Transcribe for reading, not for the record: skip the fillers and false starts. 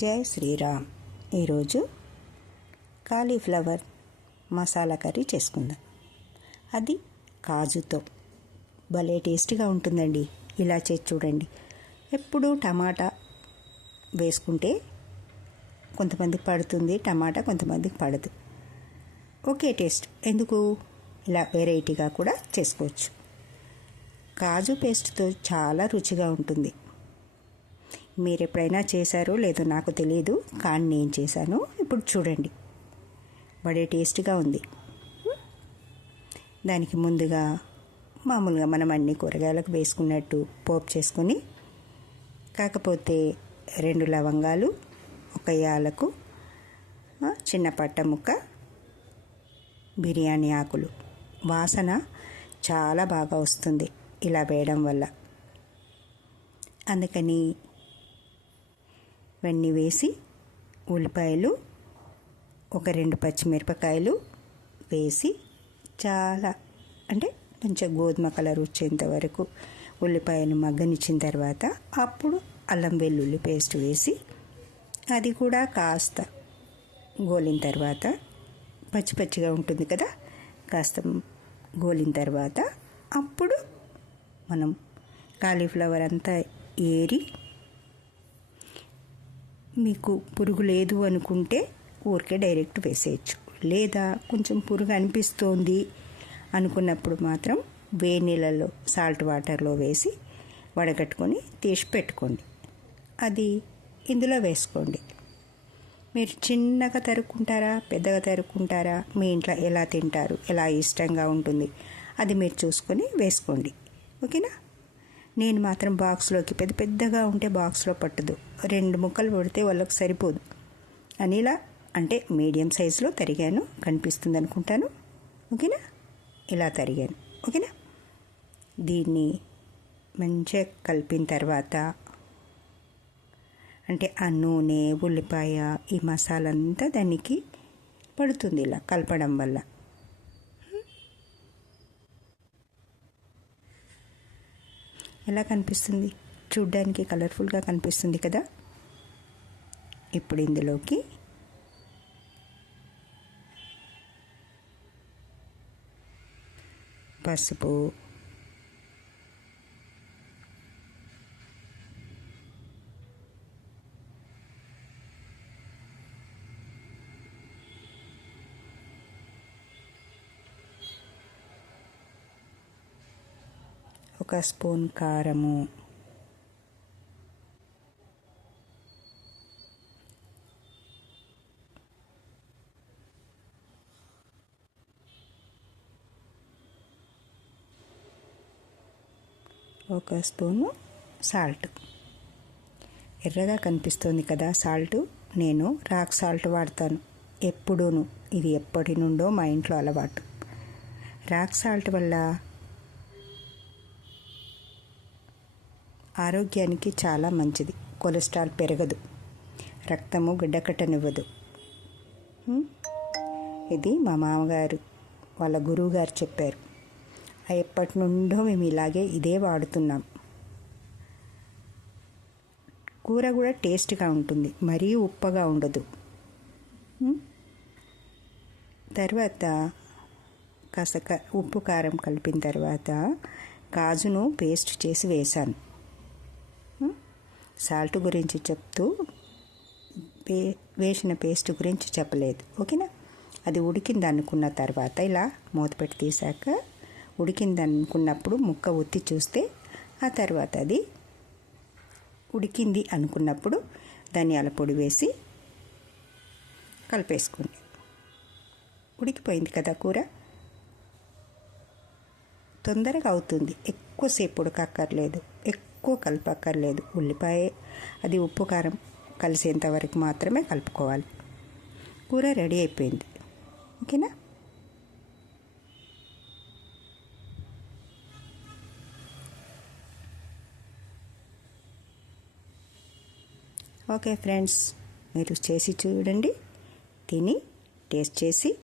జై శ్రీరామ్. ఈరోజు cauliflower masala curry చేసుకుందాం. అది కాజుతో భలే టేస్టీగా ఉంటుందండి. ఇలా చేసి చూడండి. ఎప్పుడు టమాటా వేసుకుంటే కొంతమందికి పడుతుంది టమాటా, కొంతమందికి పడదు. ఒకే టేస్ట్ ఎందుకు, ఇలా వెరైటీగా కూడా చేసుకోవచ్చు. కాజు పేస్ట్తో చాలా రుచిగా ఉంటుంది. మీరు ఎప్పుడైనా చేశారో లేదో నాకు తెలియదు, కానీ నేను చేశాను. ఇప్పుడు చూడండి, బడే టేస్ట్గా ఉంది. దానికి ముందుగా మామూలుగా మనం అన్ని కూరగాయలకు వేసుకున్నట్టు పోపు చేసుకొని, కాకపోతే 2 లవంగాలు, 1 యాలకు, చిన్న పట్ట ముక్క, బిర్యానీ ఆకులు. వాసన చాలా బాగా వస్తుంది ఇలా వేయడం వల్ల. అందుకని ఇవన్నీ వేసి, ఉల్లిపాయలు, 2 పచ్చిమిరపకాయలు వేసి, చాలా అంటే కొంచెం గోధుమ కలర్ వచ్చేంత వరకు ఉల్లిపాయలు మగ్గనిచ్చిన తర్వాత అప్పుడు అల్లం వెల్లుల్లి పేస్ట్ వేసి, అది కూడా కాస్త గోలిన తర్వాత, పచ్చిగా ఉంటుంది కదా, కాస్త గోలిన తర్వాత అప్పుడు మనం కాలీఫ్లవర్ అంతా ఏరి, మీకు పురుగు లేదు అనుకుంటే ఊరికే డైరెక్ట్ వేసేయచ్చు. లేదా కొంచెం పురుగు అనిపిస్తోంది అనుకున్నప్పుడు మాత్రం వేడి నీళ్ళలో సాల్ట్ వాటర్లో వేసి వడగట్టుకొని తీసి పెట్టుకోండి. అది ఇందులో వేసుకోండి. మీరు చిన్నగా తరుక్కుంటారా, పెద్దగా తరుక్కుంటారా, మీ ఇంట్లో ఎలా తింటారు, ఎలా ఇష్టంగా ఉంటుంది, అది మీరు చూసుకొని వేసుకోండి. ఓకేనా? నేను మాత్రం బాక్స్లోకి, పెద్దగా ఉంటే బాక్స్లో పట్టదు, 2 ముక్కలు పడితే వాళ్ళకి సరిపోదు అని ఇలా, అంటే మీడియం సైజులో తరిగాను, కనిపిస్తుంది అనుకుంటాను. ఓకేనా? ఇలా తరిగాను. ఓకేనా? దీన్ని మంచిగా కలిపిన తర్వాత, అంటే ఆ నూనె, ఉల్లిపాయ, ఈ మసాలా అంతా దానికి పడుతుంది ఇలా కలపడం వల్ల. ఎలా కనిపిస్తుంది? చూడ్డానికి కలర్ఫుల్గా కనిపిస్తుంది కదా. ఇప్పుడు ఇందులోకి పసుపు, ఒక స్పూన్ కారము, ఒక స్పూను సాల్ట్. ఎర్రగా కనిపిస్తుంది కదా సాల్ట్, నేను రాక్ సాల్ట్ వాడతాను ఎప్పుడూను. ఇది ఎప్పటి నుండో మా ఇంట్లో అలవాటు. రాక్ సాల్ట్ వల్ల ఆరోగ్యానికి చాలా మంచిది. కొలెస్ట్రాల్ పెరగదు, రక్తము గడ్డకట్టనివ్వదు. ఇది మా మామగారు వాళ్ళ గురువుగారు చెప్పారు. ఎప్పటి నుండో మేము ఇదే వాడుతున్నాం. కూర కూడా టేస్ట్గా ఉంటుంది, మరీ ఉప్పగా ఉండదు. తర్వాత కాస్త ఉప్పు కారం కలిపిన తర్వాత కాజును పేస్ట్ చేసి వేశాను. సాల్ట్ గురించి చెప్తూ వేసిన పేస్ట్ గురించి చెప్పలేదు. ఓకేనా? అది ఉడికింది అనుకున్న తర్వాత ఇలా మూత పెట్టి తీసాక, ఉడికింది అనుకున్నప్పుడు ముక్క ఒత్తి చూస్తే, ఆ తర్వాత అది ఉడికింది అనుకున్నప్పుడు ధనియాల పొడి వేసి కలిపేసుకోండి. ఉడికిపోయింది కదా కూర, తొందరగా అవుతుంది. ఎక్కువసేపు ఉడకక్కర్లేదు, ఎక్కువ కలపక్కర్లేదు. ఉల్లిపాయ అది ఉప్పు కారం కలిసేంత వరకు మాత్రమే కలుపుకోవాలి. కూర రెడీ అయిపోయింది. ఓకేనా? ఓకే ఫ్రెండ్స్, మీరు చేసి చూడండి, తిని టేస్ట్ చేసి